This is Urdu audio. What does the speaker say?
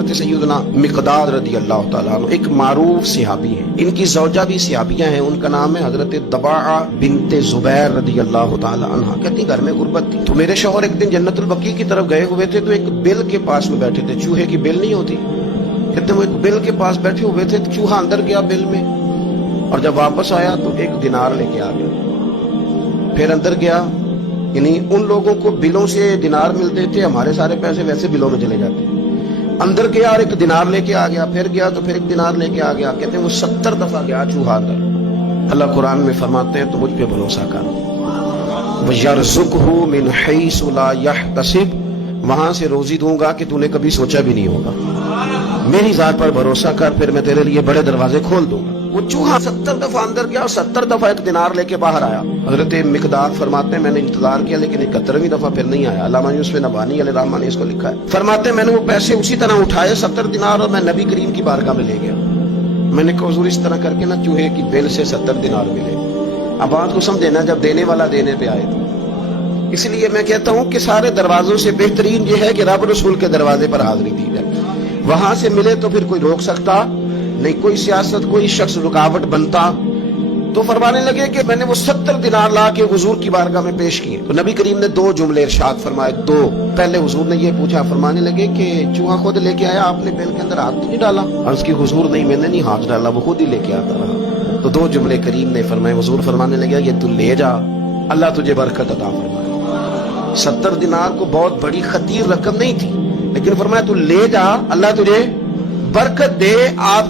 حضرت سیدنا مقداد رضی اللہ تعالیٰ عنہ ایک معروف صحابی ہیں، ان کی زوجہ بھی صحابیہ ہیں، ان کا نام ہے حضرت ضباعہ بنت زبیر رضی اللہ تعالیٰ عنہ۔ کہتی گھر میں غربت تھی تو میرے شوہر ایک دن جنت البقیع کی طرف گئے ہوئے تھے تو ایک بل کے پاس میں بیٹھے تھے، چوہے کی بل نہیں ہوتی، کہتے وہ ایک بل کے پاس بیٹھے ہوئے تھے، چوہا اندر گیا بل میں، اور جب واپس آیا تو ایک دینار لے کے آ گیا، پھر اندر گیا، یعنی ان لوگوں کو بلوں سے دینار ملتے تھے، ہمارے سارے پیسے ویسے بلوں میں چلے جاتے، اندر گیا اور ایک دینار لے کے آ گیا، پھر گیا تو پھر ایک دینار لے کے آ گیا، کہتے ہیں وہ 70 دفعہ گیا چوہا اندر۔ اللہ قرآن میں فرماتے ہیں تو مجھ پہ بھروسہ کر، وَيَرْزُقْهُ مِنْ حَيْثُ لَا يَحْتَسِبُ، وہاں سے روزی دوں گا کہ تو نے کبھی سوچا بھی نہیں ہوگا، میری ذات پر بھروسہ کر، پھر میں تیرے لیے بڑے دروازے کھول دوں گا۔ وہ چوہا 70 دفعہ اندر گیا اور 70 دفعہ ایک دینار لے کے باہر آیا۔ حضرت مقداد فرماتے ہیں میں نے انتظار کیا لیکن 71ویں دفعہ پھر نہیں آیا۔ علامہ یوسف نبہانی علیہ الرحمہ نے اس کو لکھا ہے، فرماتے ہیں میں نے وہ پیسے اسی طرح اٹھائے 70 دینار اور میں نبی کریم کی بارگاہ میں لے گیا، میں نے کہا حضور اس طرح کر کے نا چوہے کی بل سے 70 دینار ملے۔ اب بات کو سمجھنا جب دینے والا دینے پہ آئے تو، اس لیے میں کہتا ہوں کہ سارے دروازوں سے بہترین یہ ہے کہ رب رسول کے دروازے پر حاضری دی جائے، وہاں سے ملے تو پھر کوئی روک سکتا نہیں، کوئی سیاست کوئی شخص رکاوٹ بنتا۔ تو فرمانے لگے کہ میں نے وہ 70 دینار لا کے حضور کی بارگاہ میں پیش کیے تو نبی کریم نے 2 جملے ارشاد فرمائے، 2۔ پہلے حضور نے یہ پوچھا، فرمانے لگے کہ چوہا خود لے کے آیا، آپ نے بل کے اندر ہاتھ نہیں ڈالا؟ عرض کی حضور نہیں میں نے نہیں ہاتھ ڈالا، وہ خود ہی لے کے آتا رہا۔ تو 2 جملے کریم نے فرمائے، حضور فرمانے لگے یہ تو لے جا، اللہ تجھے برکت عطا فرمائے۔ 70 دینار کو بہت بڑی خطیر رقم نہیں تھی، لیکن فرمایا تو لے جا، اللہ تجھے برکت دے۔ آپ